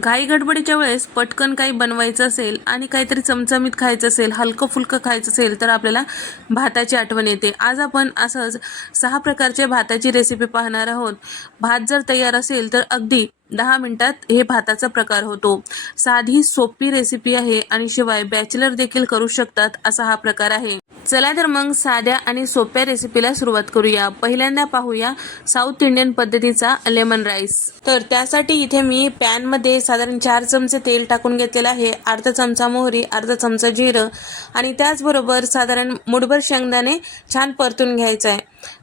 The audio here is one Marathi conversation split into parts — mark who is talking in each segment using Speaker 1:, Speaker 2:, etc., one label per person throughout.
Speaker 1: घाई गडबडीच्या वेळेस पटकन काही बनवायचं असेल आणि काहीतरी चमचमीत खायचं असेल हलकं फुलकं खायचं असेल तर आपल्याला भाताची आठवण येते. आज आपण असंच सहा प्रकारच्या भाताची रेसिपी पाहणार आहोत. भात जर तयार असेल तर अगदी दहा मिनिटात हे भाताचा प्रकार होतो. साधी सोपी रेसिपी आहे आणि शिवाय बॅचलर देखील करू शकतात असा हा प्रकार आहे. चला तर मग साध्या आणि सोप्या रेसिपीला सुरुवात करूया. पहिल्यांदा पाहूया साऊथ इंडियन पद्धतीचा लेमन राईस तर त्यासाठी इथे मी पॅनमध्ये साधारण चार चमचे तेल टाकून घेतलेलं आहे. अर्धा चमचा मोहरी अर्धा चमचा जिरं आणि त्याचबरोबर साधारण मुठभर शेंगदाणे छान परतून घ्यायचं आहे.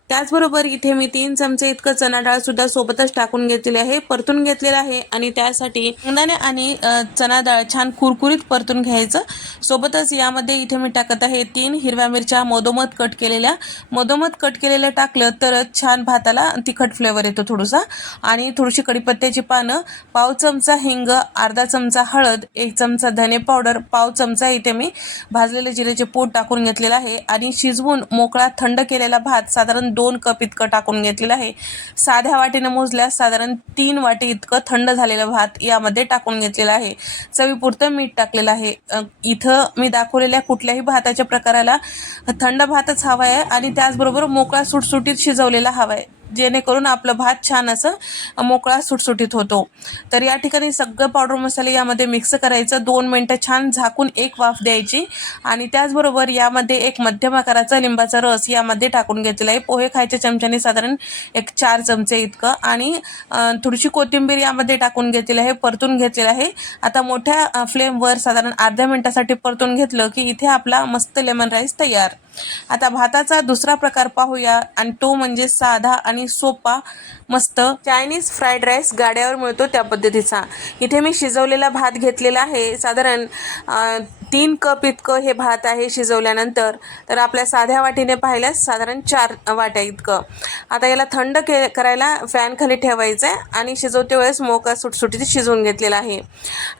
Speaker 1: त्याचबरोबर इथे मी तीन चमचे इतकं चणा डाळ सुद्धा सोबतच टाकून घेतलेली आहे परतून घेतलेलं आहे आणि त्यासाठी शेंगदाणे आणि चना चणा डाळ छान कुरकुरीत परतून घ्यायचं. सोबतच यामध्ये इथे मी टाकत आहे तीन हिरव्या मिरच्या मधोमध कट केलेल्या. मधोमध कट केलेल्या टाकलं तरच छान भाताला तिखट फ्लेवर येतो थोडासा. आणि थोडीशी कडीपत्त्याची पानं पाव चमचा हिंग अर्धा चमचा हळद एक चमचा धने पावडर पाव चमचा इथे मी भाजलेले जिऱ्याचे पोट टाकून घेतलेलं आहे. आणि शिजवून मोकळा थंड केलेला भात साधारण दोन कप इतकं टाकून घेतलेलं आहे. साध्या वाटीने मोजल्यास साधारण तीन वाटी इतकं थंड झालेलं भात यामध्ये टाकून घेतलेलं आहे. चवीपुरतं मीठ टाकलेलं आहे. इथं इथं मी दाखवलेल्या कुठल्याही भाताच्या प्रकाराला थंड भातच हवा आहे आणि त्याचबरोबर मोकळा सुटसुटीत शिजवलेला हवा आहे. जेणेकरून आपलं भात छान असं मोकळा सुटसुटीत होतो. तर या ठिकाणी सगळं पावडर मसाले यामध्ये मिक्स करायचं. दोन मिनटं छान झाकून एक वाफ द्यायची. आणि त्याचबरोबर यामध्ये एक मध्यम आकाराचा लिंबाचा रस यामध्ये टाकून घेतलेला आहे. पोहे खायच्या चमच्याने साधारण एक चार चमचे इतकं. आणि थोडीशी कोथिंबीर यामध्ये टाकून घेतलेली आहे. परतून घेतलेलं आहे. आता मोठ्या फ्लेमवर साधारण अर्ध्या मिनटासाठी परतून घेतलं की इथे आपला मस्त लेमन राईस तयार. आता भाताचा दुसरा प्रकार पाहूया. आणि तो म्हणजे साधा आणि सोपा मस्त चायनीज फ्राईड राईस गाड्यावर मिळतो त्या पद्धतीचा. इथे मी शिजवलेला भात घेतलेला आहे. साधारण तीन कप इतकं हे भात आहे शिजवल्यानंतर. तर आपल्या साध्या वाटीने पाहिल्यास साधारण चार वाट्या इतकं. आता याला थंड के करायला फॅनखाली ठेवायचं आहे आणि शिजवते वेळेस मोका सुटसुटीत शिजवून घेतलेला आहे.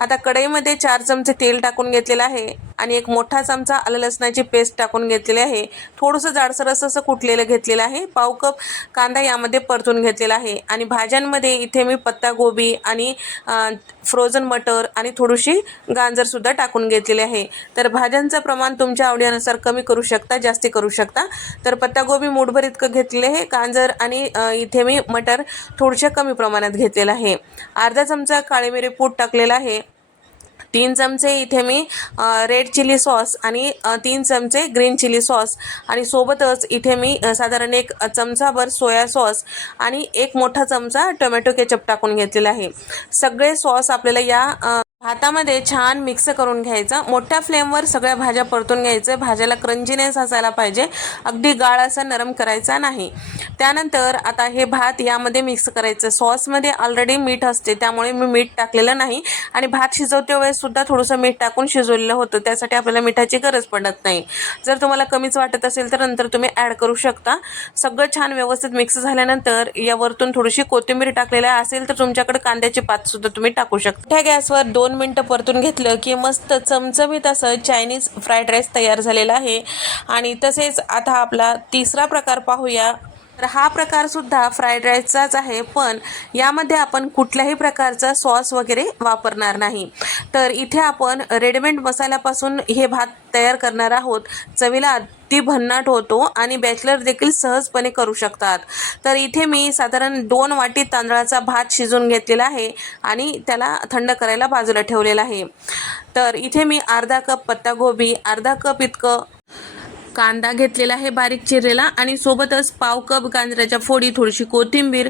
Speaker 1: आता कढईमध्ये चार चमचे तेल टाकून घेतलेलं आहे आणि एक मोठा चमचा आलं लसणाची पेस्ट टाकून घेतलेली आहे. थोडंसं जाडसर असं असं कुटलेलं घेतलेलं आहे. पाव कप कांदा यामध्ये परतून घेतलेला आहे. आणि भाज्यांमध्ये इथे मी पत्तागोबी आणि फ्रोझन मटर आणि थोडीशी गाजरसुद्धा टाकून घेतलेली आहे. तर भाज्यांचं प्रमाण तुमच्या आवडीनुसार कमी करू शकता जास्ती करू शकता. तर पत्तागोबी मूठभर इतकं घेतलेलं आहे. गाजर आणि इथे मी मटर थोडशा कमी प्रमाणात घेतलेलं आहे. अर्धा चमचा काळी मिरी पूड टाकलेला आहे. तीन चमचे इथे मी रेड चिली सॉस आणि तीन चमचे ग्रीन चिली सॉस आणि सोबतच इथे मी साधारण एक चमचाभर सोया सॉस आणि एक मोठा चमचा टोमॅटो केचप टाकून घेतलेला आहे. सगळे सॉस आपल्याला या हातामध्ये भातामध्ये छान मिक्स करून घ्यायचं. मोठ्या फ्लेमवर सगळ्या भाज्या परतून घ्यायचं. भाज्याला क्रंजीनेस असायला पाहिजे. अगदी गाळ असा नरम करायचा नाही. त्यानंतर आता हे भात यामध्ये मिक्स करायचं. सॉसमध्ये ऑलरेडी मीठ असते त्यामुळे मी मीठ टाकलेलं नाही. आणि भात शिजवते वेळेससुद्धा थोडंसं मीठ टाकून शिजवलेलं होतं. त्यासाठी आपल्याला मिठाची गरज पडत नाही. जर तुम्हाला कमीच वाटत असेल तर नंतर तुम्ही ॲड करू शकता. सगळं छान व्यवस्थित मिक्स झाल्यानंतर यावरतून थोडीशी कोथिंबीर टाकलेल्या असेल तर तुमच्याकडे कांद्याची पातसुद्धा तुम्ही टाकू शकता. मोठ्या गॅसवर दोन मिनटं परतून घेतलं की मस्त चमचमीत असं चायनीज फ्राईड राईस तयार झालेला आहे. आणि तसेच आता आपला तिसरा प्रकार पाहूया. तर हा प्रकारसुद्धा फ्राईड राईसचाच आहे पण यामध्ये आपण कुठल्याही प्रकारचा सॉस वगैरे वापरणार नाही. तर इथे आपण रेडीमेड मसाल्यापासून हे भात तयार करणार आहोत. चवीला ती भन्नाट होतो आणि बॅचलर देखील सहजपणे करू शकतात. तर इथे मी साधारण दोन वाटी तांदळाचा भात शिजून घेतलेला आहे आणि त्याला थंड करायला बाजूला ठेवलेला आहे. तर इथे मी अर्धा कप पत्तागोबी अर्धा कप इतकं कांदा घेतलेला आहे बारीक चिरलेला आणि सोबतच पाव कप गांजराच्या फोडी थोडीशी कोथिंबीर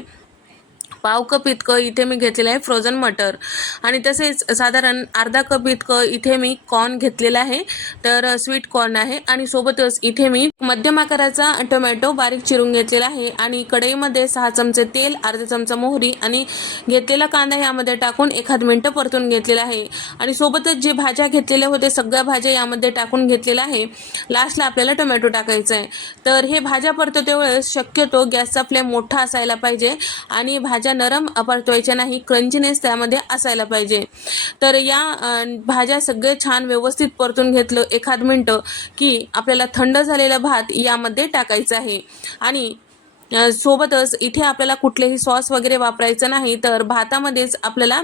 Speaker 1: पाव कप इतकं इथे मी घेतलेलं आहे फ्रोझन मटर. आणि तसेच साधारण अर्धा कप इतकं इथे मी कॉर्न घेतलेला आहे. तर स्वीट कॉर्न आहे. आणि सोबतच इथे मी मध्यम आकाराचा टोमॅटो बारीक चिरून घेतलेला आहे. आणि कढईमध्ये सहा चमचे तेल अर्धा चमचा मोहरी आणि घेतलेला कांदा यामध्ये टाकून एखाद मिनटं परतून घेतलेला आहे. आणि सोबतच जे भाज्या घेतलेल्या होते सगळ्या भाज्या यामध्ये टाकून घेतलेल्या आहे. लास्टला आपल्याला टोमॅटो टाकायचा आहे. तर हे भाज्या परतवते वेळेस शक्यतो गॅसचा फ्लेम मोठा असायला पाहिजे. आणि भाज्या नरम परतवायच्या नाही क्रंचीनेस त्यामध्ये असायला पाहिजे. तर या भाज्या सगळे छान व्यवस्थित परतून घेतलं एखाद मिनटं की आपल्याला थंड झालेला भात यामध्ये टाकायचा आहे. आणि सोबतच इथे आपल्याला कुठलेही सॉस वगैरे वापरायचं नाही तर भातामध्येच आपल्याला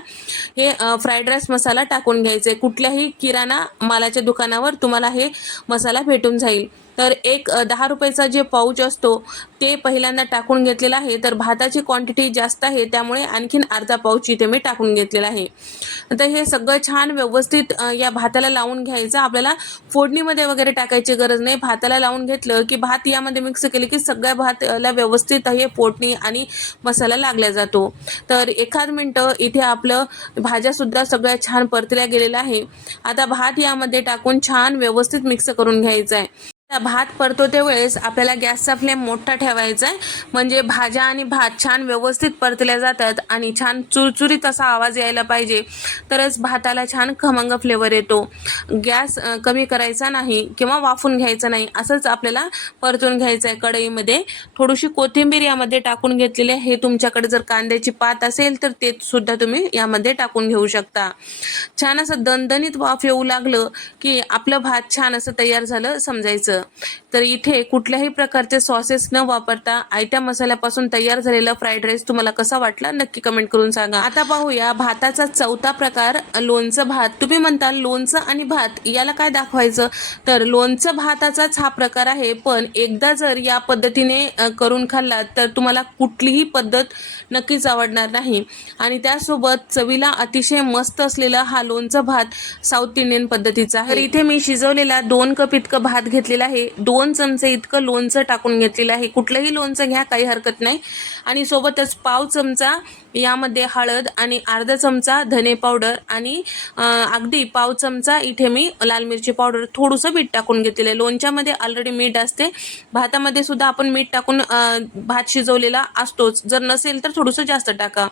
Speaker 1: हे फ्राईड राईस मसाला टाकून घ्यायचा. आहे कुठल्याही किराणा मालाच्या दुकानावर तुम्हाला हे मसाला भेटून जाईल. तर एक दहा रुपयाचा जे पाऊच असतो ते पहिल्यांदा टाकून घेतलेला आहे. तर भाताची क्वांटिटी जास्त आहे त्यामुळे आणखीन अर्धा पाऊच इथे मी टाकून घेतलेला आहे. तर हे सगळं छान व्यवस्थित या भाताला लावून घ्यायचं. आपल्याला फोडणीमध्ये वगैरे टाकायची गरज नाही. भाताला लावून घेतलं की भात यामध्ये मिक्स केले की सगळ्या भाताला व्यवस्थित हे फोडणी आणि मसाला लागला जातो. तर एखाद मिनटं इथे आपलं भाज्यासुद्धा सगळ्या छान परतल्या गेलेल्या आहे. आता भात यामध्ये टाकून छान व्यवस्थित मिक्स करून घ्यायचा आहे. भात परतो त्यावेळेस आपल्याला गॅसचा फ्लेम मोठा ठेवायचा आहे. म्हणजे भाज्या आणि भात छान व्यवस्थित परतल्या जातात आणि छान चुरचुरीत असा आवाज यायला पाहिजे. तरच भाताला छान खमंग फ्लेवर येतो. गॅस कमी करायचा नाही किंवा वाफून घ्यायचा नाही असंच आपल्याला परतून घ्यायचं आहे कढईमध्ये. थोडीशी कोथिंबीर यामध्ये टाकून घेतलेली आहे. हे तुमच्याकडे जर कांद्याची पात असेल तर ते सुद्धा तुम्ही यामध्ये टाकून घेऊ शकता. छान असं दणदणीत वाफ येऊ लागलं की आपलं भात छान असं तयार झालं समजायचं. तर इथे कुठल्याही प्रकारचे सॉसेस न वापरता आयत्या मसाल्यापासून तयार झालेला फ्राईड राईस तुम्हाला कसा वाटला नक्की कमेंट करून सांगा. आता पाहूया भाताचा चौथा प्रकार लोणचं भात. तुम्ही म्हणता लोणचं आणि भात याला काय दाखवायचं? तर लोणचं भाताचाच हा प्रकार आहे पण एकदा जर या पद्धतीने करून खाल्ला तर तुम्हाला कुठलीही पद्धत नक्कीच आवडणार नाही. आणि त्यासोबत चवीला अतिशय मस्त असलेला हा लोणचं भात साऊथ इंडियन पद्धतीचा आहे. तर इथे मी शिजवलेला दोन कप इतकं भात घेतलेला आहे. दोन चमचे इतकं लोणचं टाकून घेतलेलं आहे. कुठलंही लोणचं घ्या काही हरकत नाही. आणि सोबतच पाव चमचा यामध्ये हळद आणि अर्धा चमचा धने पावडर आणि अगदी पाव चमचा इथे मी लाल मिरची पावडर थोडंसं मीठ टाकून घेतलेलं आहे. लोणच्यामध्ये ऑलरेडी मीठ असते. भातामध्ये सुद्धा आपण मीठ टाकून भात शिजवलेला असतोच. जर नसेल तर थोडंसं जास्त टाका.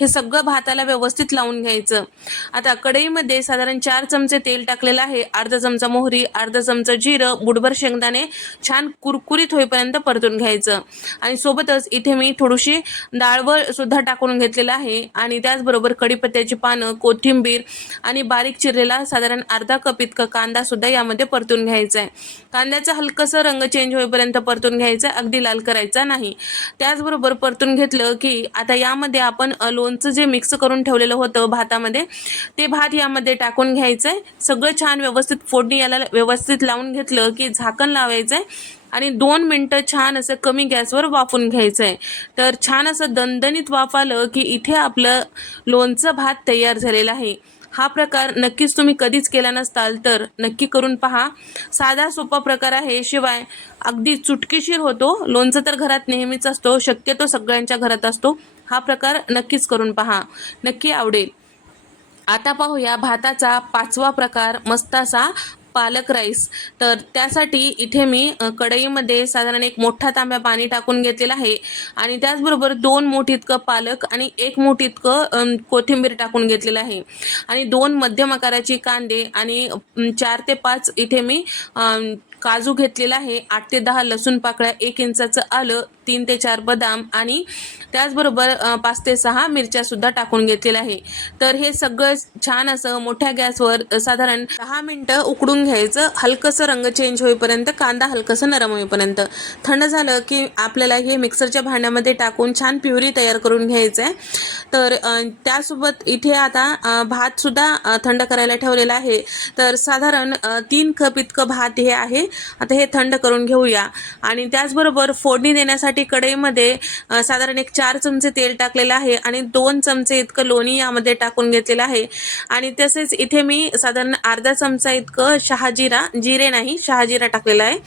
Speaker 1: हे सगळं भाताला व्यवस्थित लावून घ्यायचं. आता कढईमध्ये साधारण चार चमचे तेल टाकलेलं आहे. अर्धा चमचा मोहरी अर्धा चमचा जिरं बुडभर शेंगदाणे छान कुरकुरीत होईपर्यंत परतून घ्यायचं. आणि सोबतच इथे मी थोडीशी डाळवळ सुद्धा टाकून घेतलेलं आहे. आणि त्याचबरोबर कढीपत्त्याची पानं कोथिंबीर आणि बारीक चिरलेला साधारण अर्धा कप इतका कांदा सुद्धा यामध्ये परतून घ्यायचा आहे कांद्याचा हलकसं रंग चेंज होईपर्यंत परतून घ्यायचा आहे, अगदी लाल करायचा नाही. त्याचबरोबर परतून घेतलं की आता यामध्ये आपण लोणचं जे मिक्स करून ठेवलेलं होतं भातामध्ये ते भात यामध्ये टाकून घ्यायचं आहे सगळं छान व्यवस्थित फोडणी याला व्यवस्थित लावून घेतलं की झाकण लावायचं आहे आणि दोन मिनटं छान असं कमी गॅसवर वाफून घ्यायचं आहे तर छान असं दणदणीत वाफ आलं की इथे आपलं लोणचं भात तयार झालेलं आहे. हा प्रकार नक्कीच तुम्ही कधीच केला नसताल तर नक्की करून पहा. साधा सोपा प्रकार आहे. शिवाय अगदी चुटकीशीर होतो. लोणचं तर घरात नेहमीच असतो. शक्यतो सगळ्यांच्या घरात असतो. हा प्रकार नक्कीच करून पहा. नक्की आवडेल. आता पाहूया भाताचा पाचवा प्रकार मस्त असा पालक राईस. तर त्यासाठी इथे मी कढईमध्ये साधारण एक मोठा तांब्या पाणी टाकून घेतलेला आहे. आणि त्याचबरोबर दोन मोठ इतकं पालक आणि एक मोठ इतकं कोथिंबीर टाकून घेतलेलं आहे. आणि दोन मध्यम आकाराची कांदे आणि चार ते पाच इथे मी काजू घेतलेला आहे. आठ ते दहा लसूण पाकळ्या एक इंचाचं आलं तीन ते चार बदाम आणि त्याचबरोबर पाच ते सहा मिरच्या सुद्धा टाकून घेतलेल्या आहे. तर हे सगळं छान असं मोठ्या गॅसवर साधारण दहा मिनटं उकडून घ्यायचं. हलकंसं रंग चेंज होईपर्यंत कांदा हलकंसं नरम होईपर्यंत. थंड झालं की आपल्याला हे मिक्सरच्या भांड्यामध्ये टाकून छान प्युरी तयार करून घ्यायचं आहे तर त्यासोबत इथे आता भातसुद्धा थंड करायला ठेवलेला आहे. तर साधारण तीन कप इतकं भात हे आहे. आता हे थंड करून घेऊया. आणि त्याचबरोबर फोडणी देण्यासाठी कढईमध्ये साधारण एक चार चमचे तेल टाकलेलं आहे आणि दोन चमचे इतकं लोणी यामध्ये टाकून घेतलेलं आहे. आणि तसेच इथे मी साधारण अर्धा चमचा इतकं शहाजिरा जिरे नाही शहाजिरा टाकलेला आहे.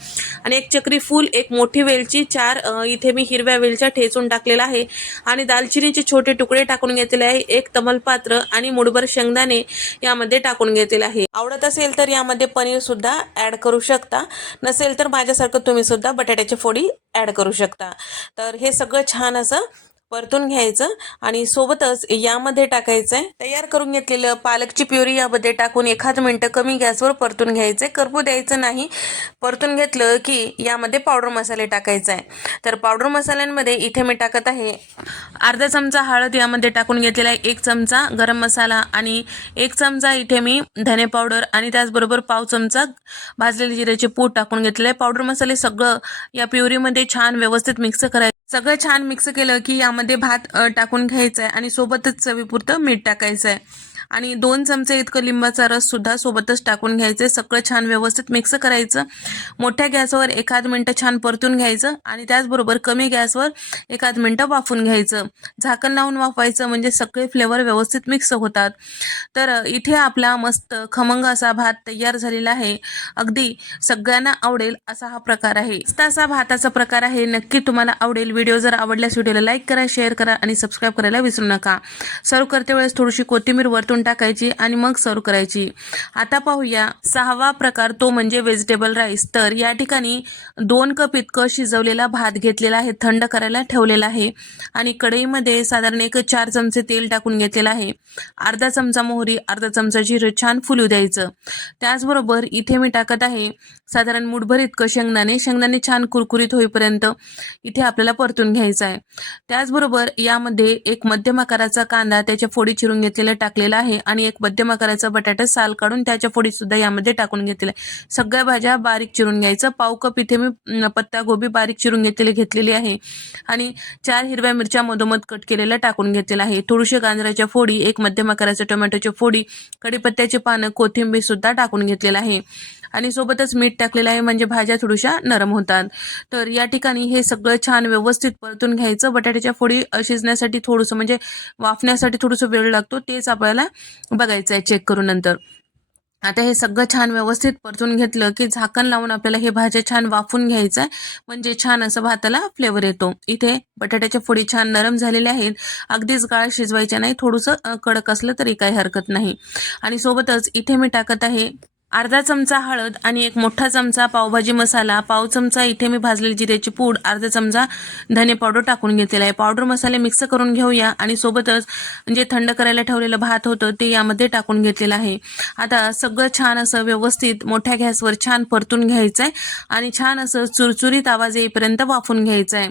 Speaker 1: आणि एक चक्री फूल एक मोठी वेलची चार इथे मी हिरव्या वेलच्या ठेचून टाकलेला आहे. आणि दालचिनीचे छोटे तुकडे टाकून घेतलेले आहे. एक तमलपात्र आणि मुडभर शेंगदाणे यामध्ये टाकून घेतलेले आहे. आवडत असेल तर यामध्ये पनीर सुद्धा ऍड करू शकता. नसेल तर माझ्यासारखं तुम्ही सुद्धा बटाट्याची फोडी ऍड करू शकता. तर हे सगळं छान असं परतून घ्यायचं आणि सोबतच यामध्ये टाकायचं आहे तयार करून घेतलेलं पालकची प्युरी यामध्ये टाकून एखाद मिनटं कमी गॅसवर परतून घ्यायचं आहे करपू द्यायचं नाही. परतून घेतलं की यामध्ये पावडर मसाले टाकायचा आहे तर पावडर मसाल्यांमध्ये इथे मी टाकत आहे अर्धा चमचा हळद यामध्ये टाकून घेतलेला आहे. एक चमचा गरम मसाला आणि एक चमचा इथे मी धने पावडर आणि त्याचबरोबर पाव चमचा भाजलेले जिऱ्याचे पूड टाकून घेतलेलं आहे. पावडर मसाले सगळं या प्युरीमध्ये छान व्यवस्थित मिक्स करायचं सगळं छान मिक्स केलं की यामध्ये भात टाकून घ्यायचा आहे आणि सोबतच चवीपुरतं मीठ टाकायचं आहे आणि दोन चमचे इतकं लिंबाचा रस सुद्धा सोबतच टाकून घ्यायचे. सगळं छान व्यवस्थित मिक्स करायचं. मोठ्या गॅसवर एखाद मिनटं छान परतून घ्यायचं आणि त्याचबरोबर कमी गॅसवर एखाद मिनटं वाफून घ्यायचं. झाकण लावून वाफवायचं म्हणजे सगळे फ्लेवर व्यवस्थित मिक्स होतात. तर इथे आपला मस्त खमंग असा भात तयार झालेला आहे. अगदी सगळ्यांना आवडेल असा हा प्रकार आहे. असा भाताचा प्रकार आहे. नक्की तुम्हाला आवडेल. व्हिडिओ जर आवडल्यास व्हिडिओला लाईक करा शेअर करा आणि सबस्क्राईब करायला विसरू नका. सर्व करते वेळेस थोडीशी कोथिंबीर वरतून टाकायची आणि मग सर्व करायची. आता पाहूया सहावा प्रकार तो म्हणजे व्हेजिटेबल राईस तर या ठिकाणी दोन कप इतकं शिजवलेला भात घेतलेला आहे थंड करायला ठेवलेला आहे आणि कढईमध्ये साधारण एक चार चमचे तेल टाकून घेतलेलं आहे. अर्धा चमचा मोहरी अर्धा चमचा जिरं छान फुलू द्यायचं. त्याचबरोबर इथे मी टाकत आहे साधारण मुठभर इतकं शेंगदाणे. शेंगदाणे छान कुरकुरीत होईपर्यंत इथे आपल्याला परतून घ्यायचं आहे. त्याचबरोबर यामध्ये एक मध्यम आकाराचा कांदा त्याच्या फोडी चिरून घेतलेला टाकलेला आहे. आणि एक मध्यम आकाराचा बटाटा साल काढून त्याच्या फोडी सुद्धा यामध्ये टाकून घेतलेले आहे. सगळ्या भाज्या बारीक चिरून घ्यायचं. पाव कप इथे मी पत्ता गोबी बारीक चिरून घेतलेली घेतलेली आहे. आणि चार हिरव्या मिरच्या मधोमध कट केलेल्या टाकून घेतलेल्या आहे. थोडीशी गांजराच्या फोडी एक मध्यम आकाराच्या टोमॅटोच्या फोडी कढीपत्त्याची पानं कोथिंबीर सुद्धा टाकून घेतलेलं आहे. आणि सोबतच मीठ टाकलेलं आहे म्हणजे भाज्या थोड्याशा नरम होतात. तर या ठिकाणी हे सगळं छान व्यवस्थित परतून घ्यायचं. बटाट्याच्या फोडी शिजण्यासाठी थोडंसं म्हणजे वाफण्यासाठी थोडंसं वेळ लागतो तेच आपल्याला बघायचं आहे चेक करून नंतर. आता हे सगळं छान व्यवस्थित परतून घेतलं की झाकण लावून आपल्याला हे भाज्या छान वाफून घ्यायचं आहे. म्हणजे छान असं भाताला फ्लेवर येतो. इथे बटाट्याच्या फोडी छान नरम झालेल्या आहेत. अगदीच गाळ शिजवायच्या नाही. थोडंसं कडक असलं तरी काही हरकत नाही. आणि सोबतच इथे मी टाकत आहे अर्धा चमचा हळद आणि एक मोठा चमचा पावभाजी मसाला पाव चमचा इथे मी भाजलेली जिऱ्याची पूड अर्धा चमचा धने पावडर टाकून घेतलेला आहे. पावडर मसाले मिक्स करून घेऊया आणि सोबतच जे थंड करायला ठेवलेलं भात होतं ते यामध्ये टाकून घेतलेलं आहे. आता सगळं छान असं व्यवस्थित मोठ्या गॅसवर छान परतून घ्यायचं आहे आणि छान असं चुरचुरीत आवाज येईपर्यंत वाफून घ्यायचं आहे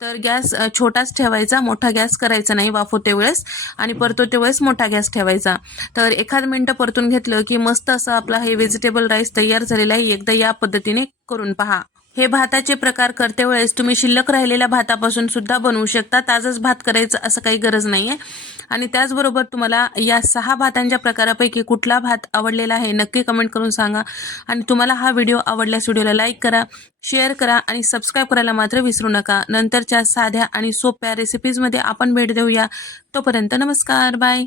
Speaker 1: तर गॅस छोटाच ठेवायचा मोठा गॅस करायचा नाही वाफवते वेळेस आणि परतवते वेळेस मोठा गॅस ठेवायचा. तर एखाद मिनटं परतून घेतलं की मस्त असं आपला हे व्हेजिटेबल राईस तयार झालेला आहे. एकदा या पद्धतीने करून पहा. हे भाताचे प्रकार करते वेळेस तुम्ही शिल्लक राहिलेल्या भातापासून सुद्धा बनवू शकता. ताजच भात करायचं असं काही गरज नाही आहे आणि त्याचबरोबर तुम्हाला या सहा भातांच्या प्रकारापैकी कुठला भात आवडलेला आहे नक्की कमेंट करून सांगा. आणि तुम्हाला हा व्हिडिओ आवडल्यास व्हिडिओला लाईक करा शेअर करा आणि सबस्क्राईब करायला मात्र विसरू नका. नंतरच्या साध्या आणि सोप्या रेसिपीजमध्ये आपण भेट देऊया. तोपर्यंत नमस्कार. बाय